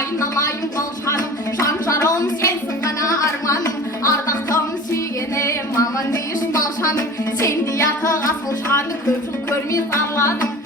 Айналайын болшаным, жан жарым сенсің ғана арманым, ардақтым сүйгенім, маман дейіш балшаным, сендей аты асыл жанды көп жыл көрмей зарладым.